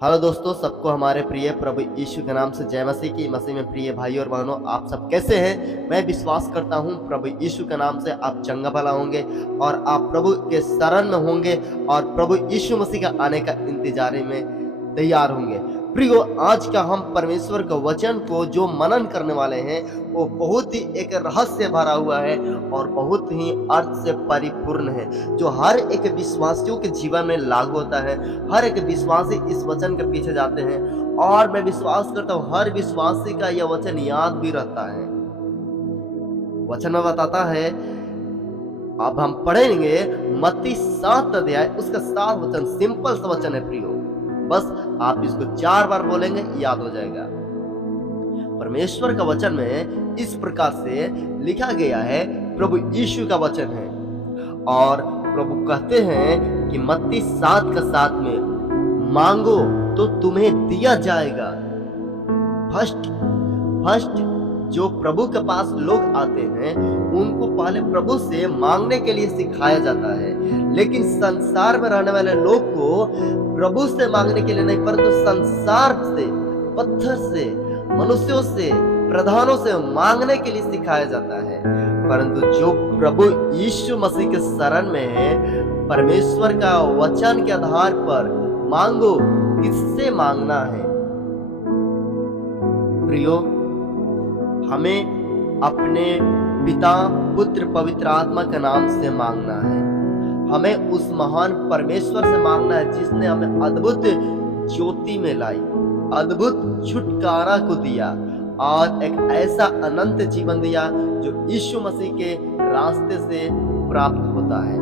Hello दोस्तों, सबको हमारे प्रिय प्रभु यीशु के नाम से जय मसीह की। मसीह में प्रिय भाई और बहनों, आप सब कैसे हैं? मैं विश्वास करता हूं प्रभु यीशु के नाम से आप चंगा भला होंगे और आप प्रभु के शरण में होंगे और प्रभु यीशु मसीह का आने का इंतजार में तैयार होंगे। प्रियो, आज का हम परमेश्वर के वचन को जो मनन करने वाले हैं वो बहुत ही एक रहस्य भरा हुआ है और बहुत ही अर्थ से परिपूर्ण है, जो हर एक विश्वासियों के जीवन में लागू होता है। हर एक विश्वासी इस वचन के पीछे जाते हैं और मैं विश्वास करता हूँ हर विश्वासी का यह वचन याद भी रहता है। वचन में बताता है, अब हम पढ़ेंगे मत्ती 7 अध्याय उसका 7 वचन। सिंपल सा वचन है प्रियो, बस आप इसको 4 बार बोलेंगे, याद हो जाएगा। परमेश्वर का वचन में इस प्रकार से लिखा गया है, प्रभु यीशु का वचन है और प्रभु कहते हैं कि मत्ती 7 का 7 में, मांगो तो तुम्हें दिया जाएगा। फर्स्ट जो प्रभु के पास लोग आते हैं उनको पहले प्रभु से मांगने के लिए सिखाया जाता है, लेकिन संसार में रहने वाले लोग को प्रभु से मांगने के लिए नहीं, परंतु संसार से, पत्थर से, मनुष्यों से, प्रधानों से मांगने के लिए सिखाया जाता है। परंतु जो प्रभु यीशु मसीह के शरण में है, परमेश्वर का वचन के आधार पर मांगो। किससे मांगना है प्रियो? हमें अपने पिता, पुत्र, पवित्र आत्मा के नाम से मांगना है। हमें उस महान परमेश्वर से मांगना है जिसने हमें अद्भुत ज्योति में लाई, अद्भुत छुटकारा को दिया और एक ऐसा अनंत जीवन दिया जो यीशु मसीह के रास्ते से प्राप्त होता है।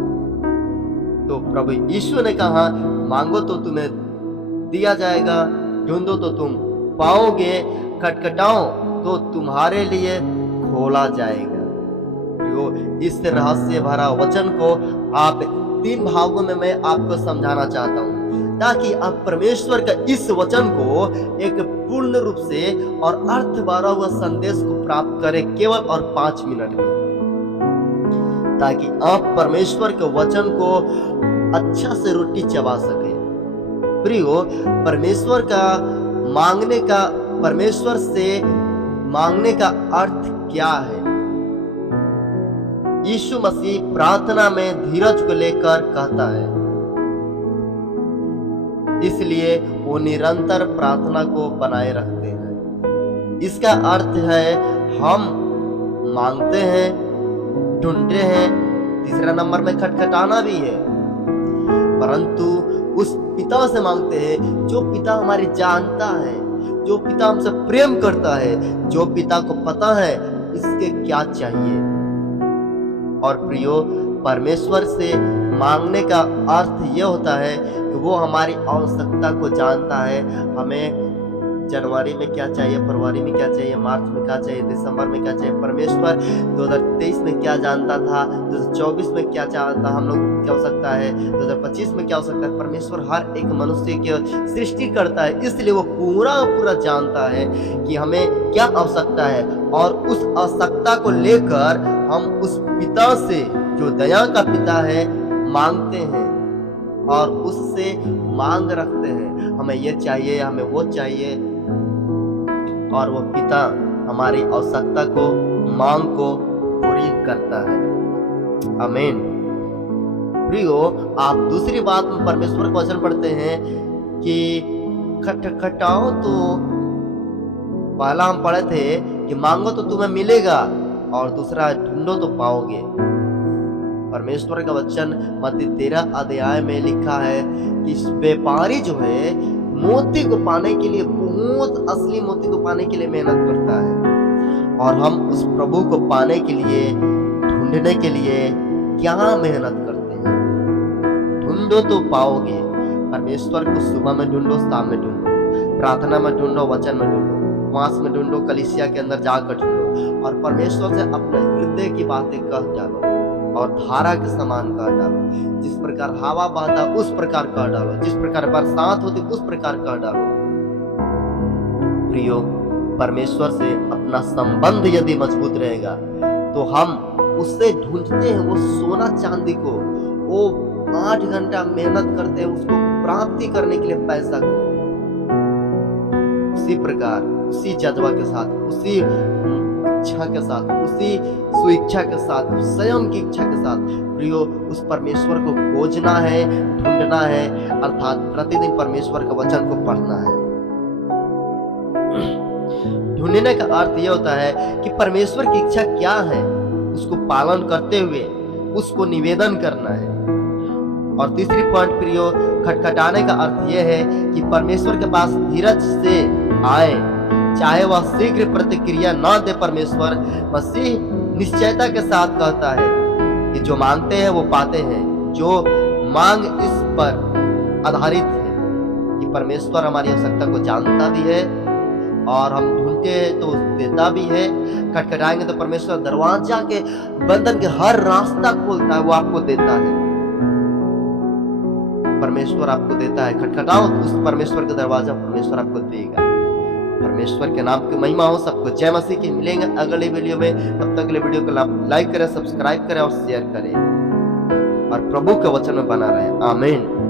तो प्रभु यीशु ने कहा, मांगो तो तुम्हें दिया जाएगा, ढूंढो तो तुम पाओगे, खटखटाओ तो तुम्हारे लिए खोला जाएगा। तो इस रहस्य भरा वचन को आप 3 भागों में मैं आपको समझाना चाहता हूं, ताकि आप परमेश्वर का इस वचन को एक पूर्ण रूप से और अर्थ भरा हुआ संदेश को प्राप्त करें केवल और 5 मिनट में, ताकि आप परमेश्वर के वचन को अच्छा से रोटी चबा सके। प्रियो, परमेश्वर से मांगने का अर्थ क्या है? यीशु मसीह प्रार्थना में धीरज को लेकर कहता है, इसलिए वो निरंतर प्रार्थना को बनाए रखते हैं। इसका अर्थ है हम मांगते हैं, ढूंढते हैं, तीसरा नंबर में खटखटाना भी है, परंतु उस पिता से मांगते हैं जो पिता हमारी जानता है, जो पिता हमसे प्रेम करता है, जो पिता को पता है इसके क्या चाहिए। और प्रियो, परमेश्वर से मांगने का अर्थ यह होता है कि वो हमारी आवश्यकता को जानता है। हमें जनवरी में क्या चाहिए, फरवरी में क्या चाहिए, मार्च में क्या चाहिए, दिसंबर में क्या चाहिए। परमेश्वर 2023 में क्या जानता था, 2024 में क्या चाहता, हम लोग क्या हो सकता है, 2025 में क्या हो सकता है। परमेश्वर हर एक मनुष्य की सृष्टि करता है, इसलिए वो पूरा जानता है कि हमें क्या आवश्यकता है और उस आवश्यकता को लेकर हम उस पिता से, जो दया का पिता है, मांगते हैं और उससे मांग रखते हैं। हमें ये चाहिए, हमें वो चाहिए, और वो पिता हमारी आवश्यकता को, मांग को पूरी करता है। आमीन। प्रियो, आप दूसरी बात में परमेश्वर का वचन पढ़ते हैं कि खटखटाओ, तो पहला हम पढ़े थे कि मांगो तो तुम्हें मिलेगा और दूसरा ढूंढो तो पाओगे। परमेश्वर का वचन मत्ती 13 अध्याय में लिखा है कि व्यापारी जो है मोती को पाने के लिए, बहुत असली मोती को पाने के लिए मेहनत करता है, और हम उस प्रभु को पाने के लिए, ढूंढने के लिए क्या मेहनत करते हैं। ढूंढो तो पाओगे। परमेश्वर को सुबह में ढूंढो, शाम में ढूंढो, प्रार्थना में ढूंढो, वचन में ढूंढो, उपवास में ढूंढो, कलीसिया के अंदर जाकर ढूंढो और परमेश्वर से अपने हृदय की बातें कह डालो और धारा के समान कह डालो। जिस प्रकार हवा बहता उस प्रकार कह डालो, जिस प्रकार बरसात होती उस प्रकार कह डालो। प्रियो, परमेश्वर से अपना संबंध यदि मजबूत रहेगा तो हम उससे ढूंढते हैं वो सोना चांदी को, वो 8 घंटा मेहनत करते हैं उसको प्राप्ति करने के लिए, पैसा को, उसी प्रकार, उसी जज्बा के साथ, उसी इच्छा के साथ, उसी स्वेच्छा के साथ, स्वयं की इच्छा के साथ प्रियो उस परमेश्वर को खोजना है, ढूंढना है, अर्थात प्रतिदिन परमेश्वर के वचन को पढ़ना है। ढूंढने का अर्थ यह होता है कि परमेश्वर की इच्छा क्या है, उसको पालन करते हुए उसको निवेदन करना है। और तीसरी पॉइंट प्रियो, खटखटाने का अर्थ यह है कि परमेश्वर के पास धीरज से आए, चाहे वह शीघ्र प्रतिक्रिया न दे। परमेश्वर मसीह निश्चयता के साथ कहता है कि जो मांगते हैं वो पाते हैं। जो मांग इस पर आधारित है कि परमेश्वर हमारी आवश्यकता को जानता भी है और हम ढूंढते हैं तो देता भी है। खटखटाएंगे तो परमेश्वर दरवाजा के बंधन के हर रास्ता खोलता है, वो आपको देता है। परमेश्वर आपको देता है, खटखटाओ तो उस परमेश्वर के दरवाजा परमेश्वर आपको देगा। परमेश्वर के नाम की महिमा हो। सबको जय मसीह की। मिलेंगे अगले वीडियो में, तब तक के लिए वीडियो को लाइक करें, सब्सक्राइब करें और शेयर करें और प्रभु के वचन में बना रहे। आमीन।